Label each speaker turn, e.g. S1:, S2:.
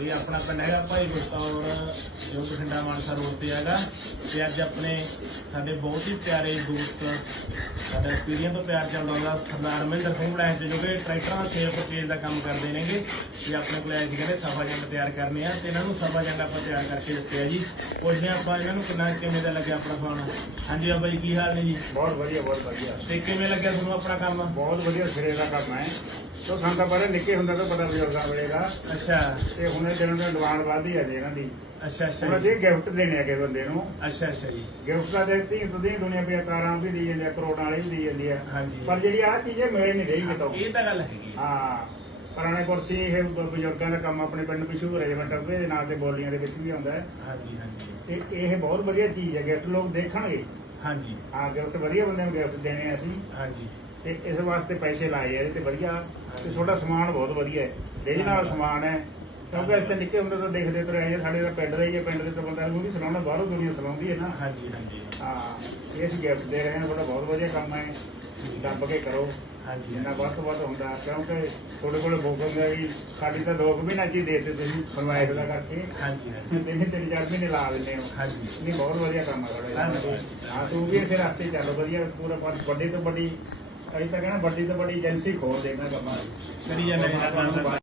S1: ਇਹ ਆਪਣਾ ਪਿੰਡ ਹੈਗਾ ਭਾਈ ਗੁਰਤੌਰ ਜੋ ਬਠਿੰਡਾ ਮਾਨਸਾ ਰੋਡ ਤੇ ਹੈਗਾ ਤੇ ਅੱਜ ਆਪਣੇ ਸਾਡੇ ਬਹੁਤ ਹੀ ਪਿਆਰੇ ਦੋਸਤ ਸਾਡਾ ਪੀੜ੍ਹੀਆਂ ਤੋਂ ਪਿਆਰ ਚੱਲਦਾ ਹੁੰਦਾ ਸਰਦਾਰ ਮਹਿੰਦਰ ਸਿੰਘ ਬੜਾਇ ਜੋ ਕਿ ਟਰੈਕਟਰਾਂ ਦਾ ਸੇਲ ਪਰਚੇਜ ਦਾ ਕੰਮ ਕਰਦੇ ਨੇਗੇ ਤੇ ਆਪਣੇ ਕੋਲ ਆਏ ਸੀ ਕਹਿੰਦੇ ਸਫਾ ਜੰਡ ਤਿਆਰ ਕਰਨੇ ਆ ਤੇ ਇਹਨਾਂ ਨੂੰ ਸਫਾ ਜੰਡ ਆਪਾਂ ਤਿਆਰ ਕਰਕੇ ਦਿੱਤੇ ਆ ਜੀ। ਪੁੱਛਦੇ ਆਪਾਂ ਇਹਨਾਂ ਨੂੰ ਕਿੰਨਾ ਕਿਵੇਂ ਦਾ ਲੱਗਿਆ ਆਪਣਾ ਫੋਨ ਹਾਂਜੀ ਬਾਬਾ ਜੀ ਕੀ ਹਾਲ ਨੇ ਜੀ?
S2: ਬਹੁਤ ਵਧੀਆ ਬਹੁਤ ਵਧੀਆ।
S1: ਤੇ ਕਿਵੇਂ ਲੱਗਿਆ ਤੁਹਾਨੂੰ ਆਪਣਾ ਕੰਮ?
S2: ਬਹੁਤ ਵਧੀਆ ਸਿਰੇ ਦਾ ਕੰਮ ਹੈ। ਤੋ ਸਾਨੂੰ ਤਾਂ ਬੜੇ ਨਿੱਕੇ ਹੁੰਦੇ ਤੋਂ ਪਤਾ ਬਜ਼ੁਰਗਾਂ ਵੇਲੇ ਦਾ।
S1: ਅੱਛਾ।
S2: ਤੇ ਹੁਣ ਇਹ ਦਿਨ ਦਿਨ ਡਿਮਾਂਡ ਵੱਧਦੀ ਹੈ ਜੀ ਇਹਨਾਂ ਦੀ।
S1: ਅੱਛਾ
S2: ਹੁਣ
S1: ਅੱਛਾ
S2: ਅਸੀਂ ਗਿਫਟ ਦੇਣੇ ਆਗੇ ਬੰਦੇ ਨੂੰ।
S1: ਅੱਛਾ ਅੱਛਾ ਜੀ।
S2: ਗਿਫਟ ਦਾ ਦੇਖਤੀ ਤੁਸੀਂ ਦੁਨੀਆ ਪਈ ਕਾਰਾਂ ਵੀ ਦੀ ਜਾਂਦੀ ਆ ਕਰੋੜਾਂ ਵਾਲੀ ਵੀ ਦੀ ਜਾਂਦੀ ਆ।
S1: ਹਾਂਜੀ।
S2: ਪਰ ਜਿਹੜੀ ਆ ਚੀਜ਼ ਹੈ ਮਿਲ ਨਹੀਂ ਰਹੀ ਕਿਤੋਂ।
S1: ਇਹ ਤਾਂ ਗੱਲ ਹੈਗੀ ਹੈ।
S2: ਹਾਂ ਪੁਰਾਣੇ ਕੁਰਸੀ ਇਹ ਬ- ਬਜ਼ੁਰਗਾਂ ਦਾ ਕੰਮ ਆਪਣੇ ਪਿੰਡ ਮਸ਼ਹੂਰ ਹੈ ਜਿਵੇਂ ਟੱਬੇ ਦੇ ਨਾਂ ਤੇ ਬੋਲੀਆਂ ਦੇ ਵਿੱਚ ਵੀ ਆਉਂਦਾ ਹੈ।
S1: ਹਾਂਜੀ ਹਾਂਜੀ।
S2: ਤੇ ਇਹ ਬਹੁਤ ਵਧੀਆ ਚੀਜ਼ ਹੈ ਗਿਫਟ ਲੋਕ ਦੇਖਣਗੇ।
S1: ਹਾਂਜੀ।
S2: ਹਾਂ ਗਿਫਟ ਵਧੀਆ ਬੰਦੇ ਨੂੰ ਗਿਫਟ ਦੇਣੇ ਆ ਅਸੀਂ।
S1: ਹਾਂਜੀ।
S2: ਤੇ ਇਸ ਵਾਸਤੇ ਪੈਸੇ ਲਾਏ ਆ ਇਹਦੇ ਤੇ ਵਧੀਆ। ਤੇ ਤੁਹਾਡਾ ਸਮਾਨ ਬਹੁਤ ਵਧੀਆ ਹੈ। ਰੇਜ ਨਾਲ ਸਮਾਨ ਹੈ। ਕਿਉਂਕਿ ਅਸੀਂ ਤਾਂ ਨਿੱਕੇ ਹੁੰਦੇ ਤੋਂ ਦੇਖਦੇ ਤੁਰੇ ਆਏ ਹਾਂ, ਸਾਡੇ ਦਾ ਪਿੰਡ ਦਾ ਹੀ ਹੈ ਪਿੰਡ ਦੇ ਤਾਂ ਬੰਦਾ ਨੂੰ ਵੀ ਸੁਣਾਉਣਾ ਬਾਹਰੋਂ ਦੁਨੀਆ ਸੁਣਾਉਂਦੀ ਹੈ ਨਾ।
S1: ਹਾਂਜੀ ਹਾਂਜੀ।
S2: ਹਾਂ ਇਹ ਅਸੀਂ ਗਿਫਟ ਦੇ ਰਹੇ ਹਾਂ ਤੁਹਾਡਾ ਬਹੁਤ ਵਧੀਆ ਕੰਮ ਹੈ ਦੱਬ ਕੇ ਕਰੋ।
S1: ਹਾਂਜੀ।
S2: ਜਿੰਨਾ ਵੱਧ ਤੋਂ ਵੱਧ ਹੁੰਦਾ ਕਿਉਂਕਿ ਤੁਹਾਡੇ ਕੋਲ ਬੁੱਕ ਹੁੰਦਾ ਵੀ ਸਾਡੀ ਤਾਂ ਦੋ ਕੁ ਮਹੀਨਾ ਚ ਹੀ ਦੇ ਦਿੱਤੇ ਤੁਸੀਂ ਫਰਮਾਇਸ਼ ਦਾ ਕਰਕੇ।
S1: ਹਾਂਜੀ ਹਾਂਜੀ।
S2: ਤਿੰਨ ਤਿੰਨ ਚਾਰ ਮਹੀਨੇ ਲਾ ਦਿੰਦੇ ਹੋ।
S1: ਹਾਂਜੀ।
S2: ਨਹੀਂ ਬਹੁਤ ਵਧੀਆ ਕੰਮ ਹੈ ਤੁਹਾਡਾ। ਹਾਂ ਤੂੰ ਵੀ ਇਸੇ ਰਸਤੇ ਚੱਲ ਵਧੀਆ ਪੂਰਾ ਵੱਡ- ਵੱਡੀ ਤੋਂ ਵੱਡੀ ਅਸੀਂ ਤਾਂ ਕਹਿੰਦਾ ਵੱਡੀ ਤੋਂ ਵੱਡੀ ਏਜੰਸੀ ਖੋਲ ਦੇਣਾ ਕੰਮਾਂ ਦੀ।
S1: ਕਰੀ ਜਾਂਦੇ ਨੇ ਆਪਾਂ